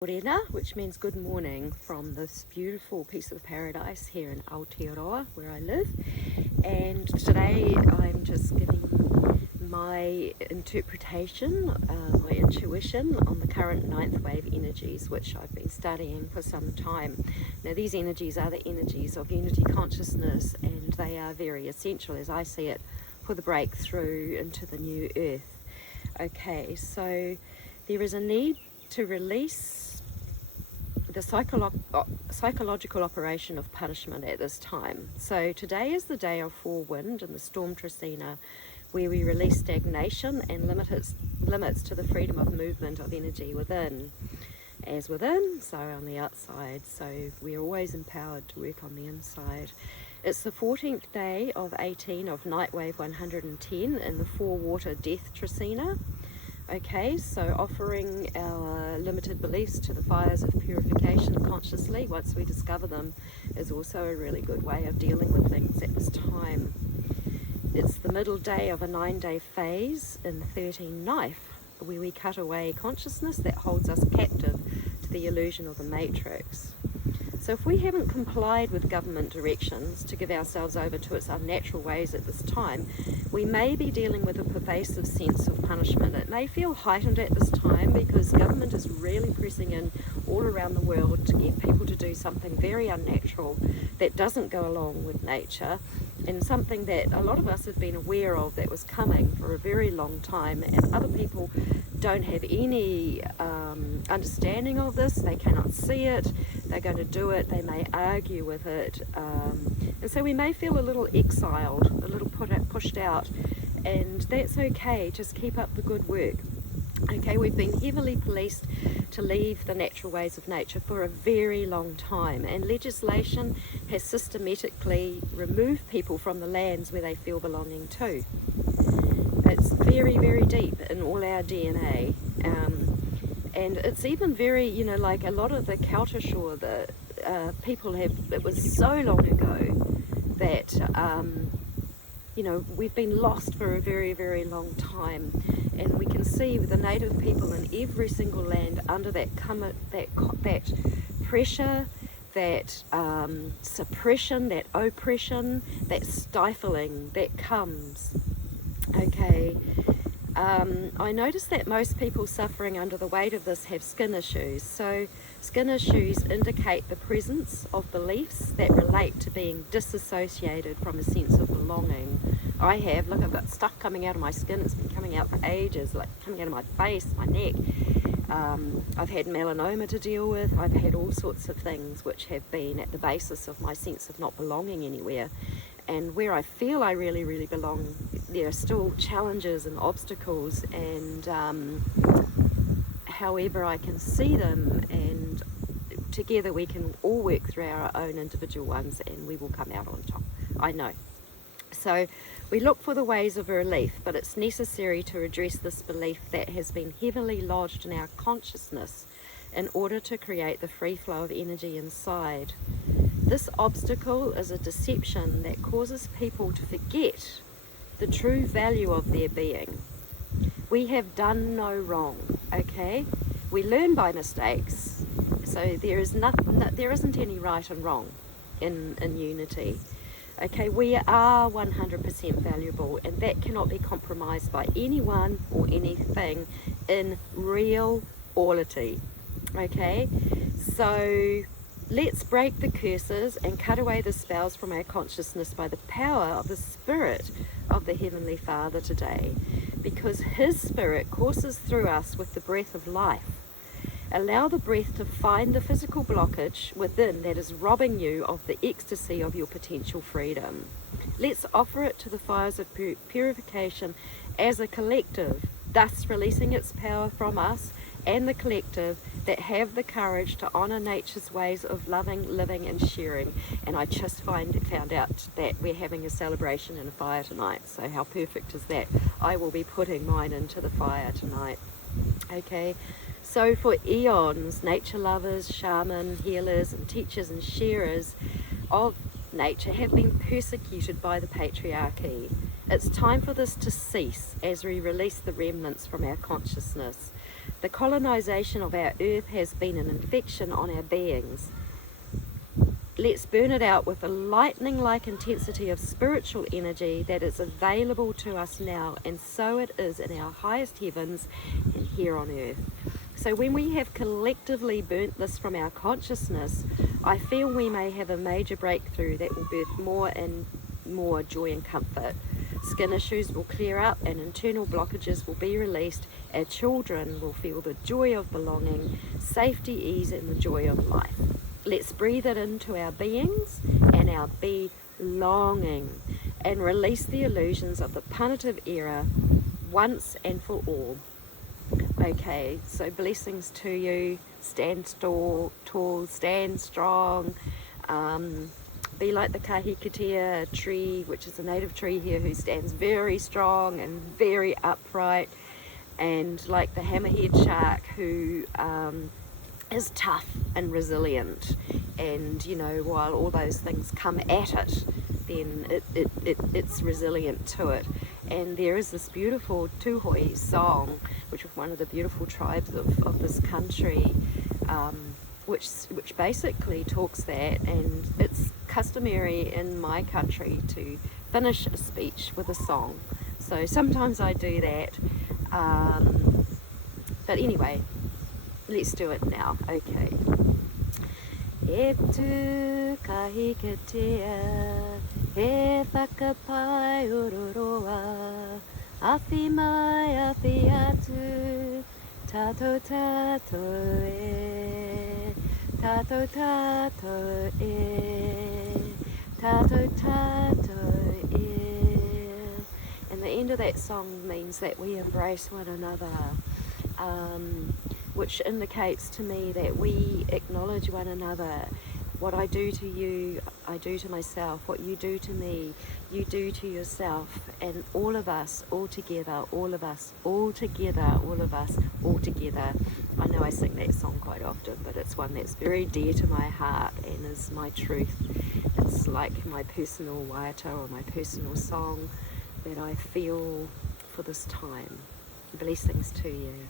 Morena, which means good morning, from this beautiful piece of paradise here in Aotearoa, where I live. And today I'm just giving my interpretation, my intuition on the current ninth wave energies, which I've been studying for some time. Now, these energies are the energies of unity consciousness, and they are very essential, as I see it, for the breakthrough into the new earth. Okay, so there is a need to release the psychological operation of punishment at this time. So today is the day of forewind in the storm trecena, where we release stagnation and limits to the freedom of movement of energy within. As within, so on the outside. So we're always empowered to work on the inside. It's the 14th day of 18 of NIGHTWAVE 110 in the 4-water death trecena. Okay, so offering our limited beliefs to the fires of purification consciously, once we discover them, is also a really good way of dealing with things at this time. It's the middle day of a 9-day phase in 13 knife, where we cut away consciousness that holds us captive to the illusion of the matrix. So if we haven't complied with government directions to give ourselves over to its unnatural ways at this time, we may be dealing with a pervasive sense of punishment. It may feel heightened at this time because government is really pressing in all around the world to get people to do something very unnatural that doesn't go along with nature, and something that a lot of us have been aware of that was coming for a very long time, and other people don't have any understanding of this. They cannot see it, they're going to do it, they may argue with it, and so we may feel a little exiled, a little pushed out, and that's okay. Just keep up the good work. Okay, we've been heavily policed to leave the natural ways of nature for a very long time, and legislation has systematically removed people from the lands where they feel belonging to. It's very, very deep in all our DNA, and it's even very, like a lot of the culture, the people have, it was so long ago that, we've been lost for a very, very long time, and we can see the native people in every single land under that pressure, that suppression, that oppression, that stifling that comes. Okay, I noticed that most people suffering under the weight of this have skin issues. So skin issues indicate the presence of beliefs that relate to being disassociated from a sense of belonging. I have, look, I've got stuff coming out of my skin. It's been coming out for ages, like coming out of my face, my neck. I've had melanoma to deal with. I've had all sorts of things which have been at the basis of my sense of not belonging anywhere. And where I feel I really, really belong, there are still challenges and obstacles, and however I can see them, and together we can all work through our own individual ones, and we will come out on top, I know. So we look for the ways of relief, but it's necessary to address this belief that has been heavily lodged in our consciousness in order to create the free flow of energy inside. This obstacle is a deception that causes people to forget the true value of their being. We have done no wrong, okay? We learn by mistakes, so there isn't any right and wrong in unity. Okay, we are 100% valuable, and that cannot be compromised by anyone or anything in reality. Okay, so let's break the curses and cut away the spells from our consciousness by the power of the Spirit of the Heavenly Father today, because His Spirit courses through us with the breath of life. Allow the breath to find the physical blockage within that is robbing you of the ecstasy of your potential freedom. Let's offer it to the fires of purification as a collective, thus releasing its power from us and the collective that have the courage to honour nature's ways of loving, living and sharing. And I just found out that we're having a celebration and a fire tonight, so how perfect is that? I will be putting mine into the fire tonight. Okay, so for eons, nature lovers, shaman, healers and teachers and sharers of nature have been persecuted by the patriarchy. It's time for this to cease as we release the remnants from our consciousness. The colonization of our earth has been an infection on our beings. Let's burn it out with the lightning-like intensity of spiritual energy that is available to us now, and so it is in our highest heavens and here on earth. So when we have collectively burnt this from our consciousness, I feel we may have a major breakthrough that will birth more and more joy and comfort. Skin issues will clear up and internal blockages will be released. Our children will feel the joy of belonging, safety, ease, and the joy of life. Let's breathe it into our beings and our belonging and release the illusions of the punitive era once and for all. Okay, so blessings to you. Stand tall, stand strong. Be like the kahikatea tree, which is a native tree here, who stands very strong and very upright, and like the hammerhead shark, who is tough and resilient, and you know, while all those things come at it, then it's resilient to it. And there is this beautiful Tuhoi song, which is one of the beautiful tribes of this country, which basically talks that, and it's customary in my country to finish a speech with a song. So sometimes I do that, but anyway, let's do it now. Okay. E tu kahikatea, he whakapai uroroa, awhi mai awhi atu, tato tato e, tato tato e, tato tato e. And the end of that song means that we embrace one another, which indicates to me that we acknowledge one another. What I do to you, I do to myself. What you do to me, you do to yourself. And all of us, all together, all of us, all together, all of us, all together. I know I sing that song quite often, but it's one that's very dear to my heart and is my truth. It's like my personal waiata or my personal song that I feel for this time. Blessings to you.